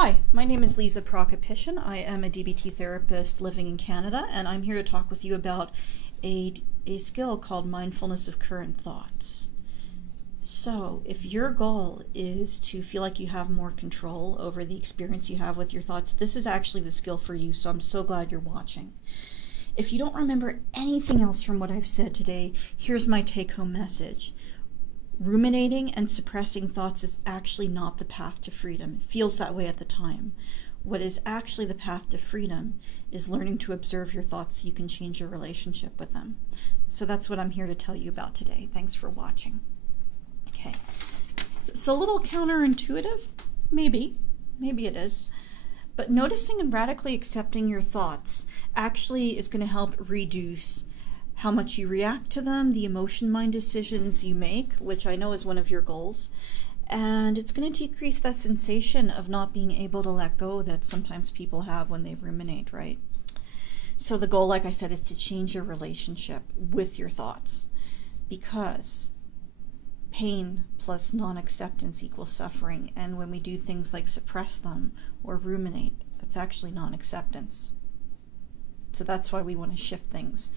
Hi, my name is Lisa Prokopyshin. I am a DBT therapist living in Canada, and I'm here to talk with you about a skill called mindfulness of current thoughts. So, if your goal is to feel like you have more control over the experience you have with your thoughts, this is actually the skill for you, so I'm so glad you're watching. If you don't remember anything else from what I've said today, here's my take-home message. Ruminating and suppressing thoughts is actually not the path to freedom. It feels that way at the time. What is actually the path to freedom is learning to observe your thoughts so you can change your relationship with them. So that's what I'm here to tell you about today. Thanks for watching. Okay, so it's a little counterintuitive, maybe it is, but noticing and radically accepting your thoughts actually is going to help reduce how much you react to them, the emotion mind decisions you make, which I know is one of your goals, and it's going to decrease that sensation of not being able to let go that sometimes people have when they ruminate, right? So the goal, like I said, is to change your relationship with your thoughts, because pain plus non-acceptance equals suffering, and when we do things like suppress them or ruminate, that's actually non-acceptance. So that's why we want to shift things.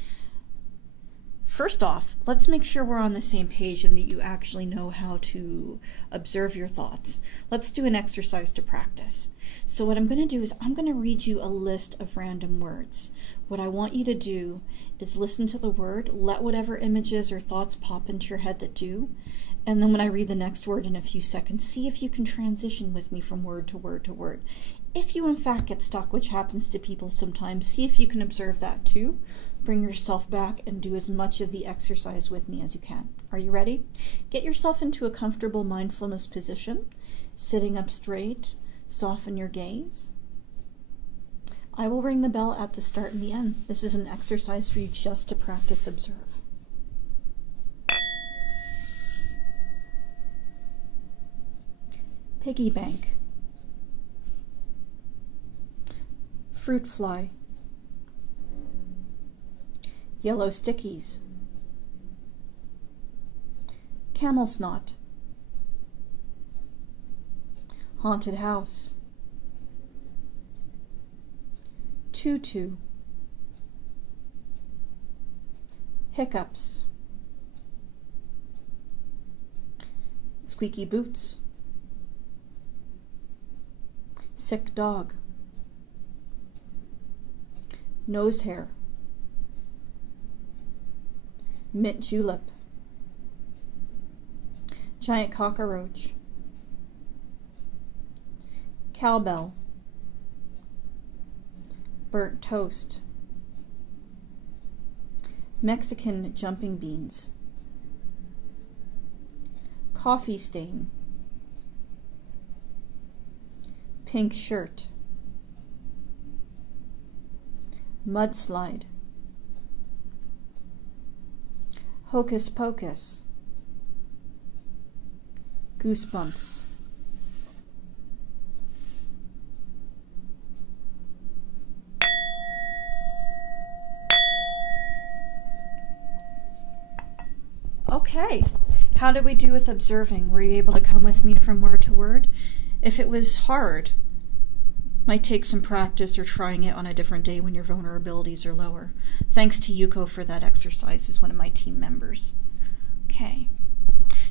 First off, let's make sure we're on the same page and that you actually know how to observe your thoughts. Let's do an exercise to practice. So what I'm going to do is I'm going to read you a list of random words. What I want you to do is listen to the word, let whatever images or thoughts pop into your head that do, and then when I read the next word in a few seconds, see if you can transition with me from word to word to word. If you in fact get stuck, which happens to people sometimes, see if you can observe that too. Bring yourself back and do as much of the exercise with me as you can. Are you ready? Get yourself into a comfortable mindfulness position, sitting up straight, soften your gaze. I will ring the bell at the start and the end. This is an exercise for you just to practice observe. Piggy bank. Fruit fly. Yellow stickies. Camel snot. Haunted house. Tutu. Hiccups. Squeaky boots. Sick dog. Nose hair. Mint julep. Giant cockroach. Cowbell. Burnt toast. Mexican jumping beans. Coffee stain. Pink shirt. Mudslide. Hocus pocus. Goosebumps. Okay, how did we do with observing? Were you able to come with me from word to word? If it was hard, might take some practice or trying it on a different day when your vulnerabilities are lower. Thanks to Yuko for that exercise, who's one of my team members. Okay,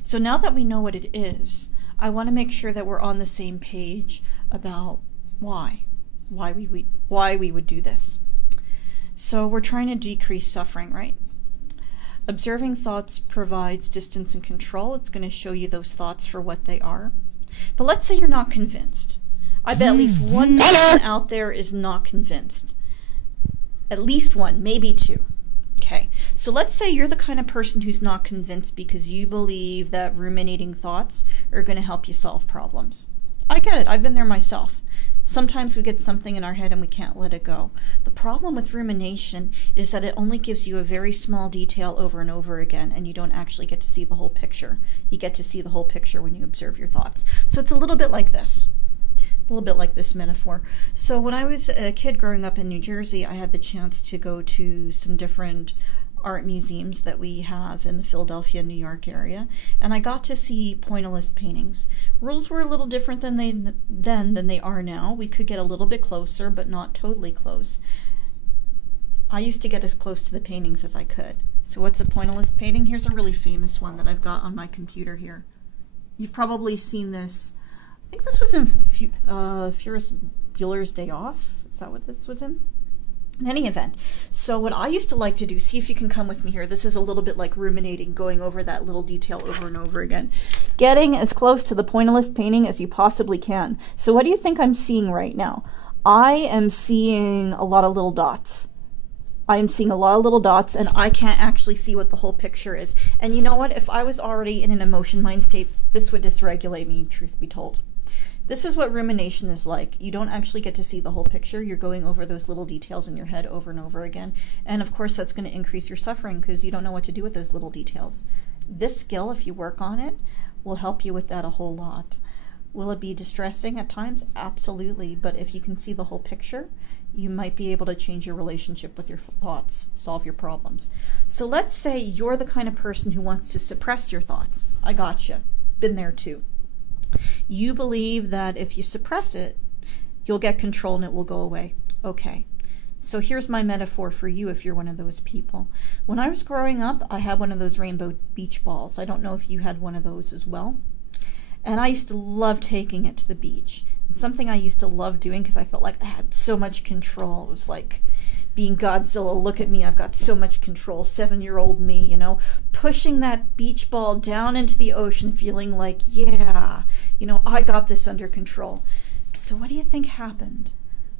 so now that we know what it is, I want to make sure that we're on the same page about why we would do this. So we're trying to decrease suffering, right? Observing thoughts provides distance and control. It's going to show you those thoughts for what they are. But let's say you're not convinced. I bet at least one person out there is not convinced. At least one, maybe two. Okay, so let's say you're the kind of person who's not convinced because you believe that ruminating thoughts are going to help you solve problems. I get it. I've been there myself. Sometimes we get something in our head and we can't let it go. The problem with rumination is that it only gives you a very small detail over and over again, and you don't actually get to see the whole picture. You get to see the whole picture when you observe your thoughts. So it's a little bit like this. A little bit like this metaphor. So when I was a kid growing up in New Jersey, I had the chance to go to some different art museums that we have in the Philadelphia, New York area, and I got to see pointillist paintings. Rules were a little different than they are now. We could get a little bit closer, but not totally close. I used to get as close to the paintings as I could. So what's a pointillist painting? Here's a really famous one that I've got on my computer here. You've probably seen this. I think this was in Ferris Bueller's Day Off. Is that what this was in? In any event, so what I used to like to do, see if you can come with me here. This is a little bit like ruminating, going over that little detail over and over again. Getting as close to the pointillist painting as you possibly can. So what do you think I'm seeing right now? I am seeing a lot of little dots. I am seeing a lot of little dots, and I can't actually see what the whole picture is. And you know what? If I was already in an emotion mind state, this would dysregulate me, truth be told. This is what rumination is like. You don't actually get to see the whole picture. You're going over those little details in your head over and over again. And of course, that's going to increase your suffering because you don't know what to do with those little details. This skill, if you work on it, will help you with that a whole lot. Will it be distressing at times? Absolutely. But if you can see the whole picture, you might be able to change your relationship with your thoughts, solve your problems. So let's say you're the kind of person who wants to suppress your thoughts. I gotcha. Been there too. You believe that if you suppress it, you'll get control and it will go away. Okay, so here's my metaphor for you if you're one of those people. When I was growing up, I had one of those rainbow beach balls. I don't know if you had one of those as well. And I used to love taking it to the beach. And something I used to love doing because I felt like I had so much control. It was like being Godzilla, look at me, I've got so much control, 7-year-old me, you know, pushing that beach ball down into the ocean, feeling like, yeah, you know, I got this under control. So what do you think happened?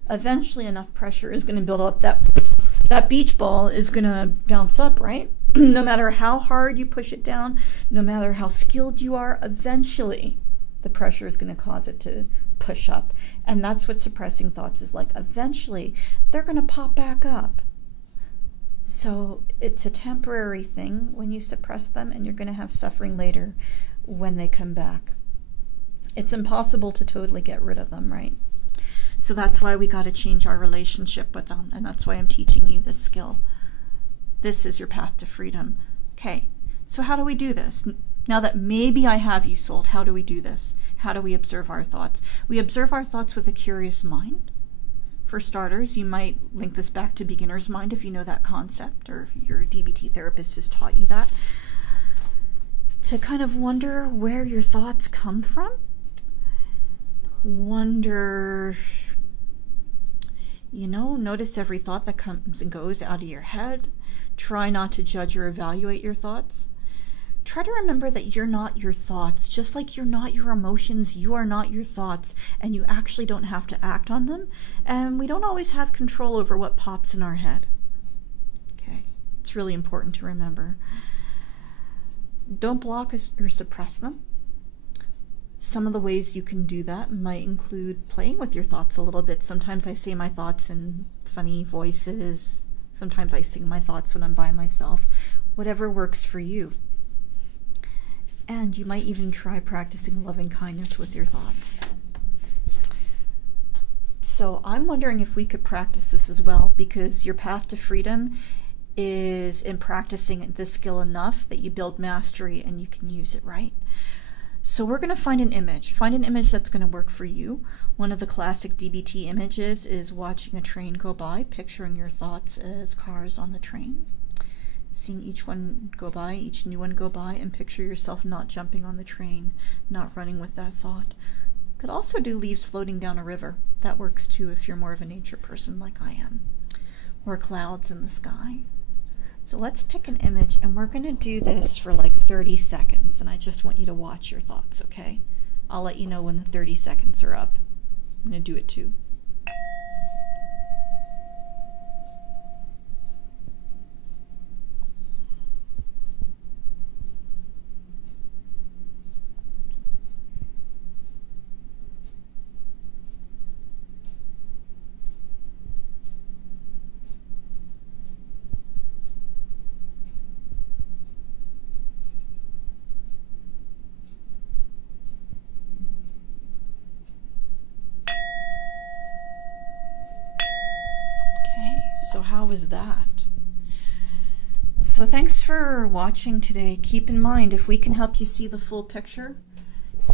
Eventually enough pressure is going to build up that beach ball is going to bounce up, right? No matter how hard you push it down, no matter how skilled you are, eventually the pressure is going to cause it to push up. And that's what suppressing thoughts is like. Eventually, they're going to pop back up. So it's a temporary thing when you suppress them, and you're going to have suffering later when they come back. It's impossible to totally get rid of them, right? So that's why we got to change our relationship with them, and that's why I'm teaching you this skill. This is your path to freedom. Okay, so how do we do this? Now that maybe I have you sold, how do we do this? How do we observe our thoughts? We observe our thoughts with a curious mind. For starters, you might link this back to beginner's mind if you know that concept, or if your DBT therapist has taught you that. To kind of wonder where your thoughts come from. Wonder, you know, notice every thought that comes and goes out of your head. Try not to judge or evaluate your thoughts. Try to remember that you're not your thoughts, just like you're not your emotions, you are not your thoughts, and you actually don't have to act on them, and we don't always have control over what pops in our head. Okay, it's really important to remember. Don't block or suppress them. Some of the ways you can do that might include playing with your thoughts a little bit. Sometimes I say my thoughts in funny voices. Sometimes I sing my thoughts when I'm by myself. Whatever works for you. And you might even try practicing loving kindness with your thoughts. So I'm wondering if we could practice this as well, because your path to freedom is in practicing this skill enough that you build mastery and you can use it, right? So we're going to find an image. Find an image that's going to work for you. One of the classic DBT images is watching a train go by, picturing your thoughts as cars on the train. Seeing each one go by, each new one go by, and picture yourself not jumping on the train, not running with that thought. Could also do leaves floating down a river. That works too if you're more of a nature person like I am. Or clouds in the sky. So let's pick an image, and we're going to do this for like 30 seconds, and I just want you to watch your thoughts, okay? I'll let you know when the 30 seconds are up. I'm going to do it too. So how was that? So So thanks for watching today. Keep in mind, if we can help you see the full picture,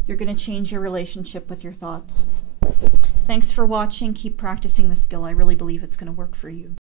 you're going to change your relationship with your thoughts. Thanks for watching. Keep practicing the skill. I really believe it's going to work for you.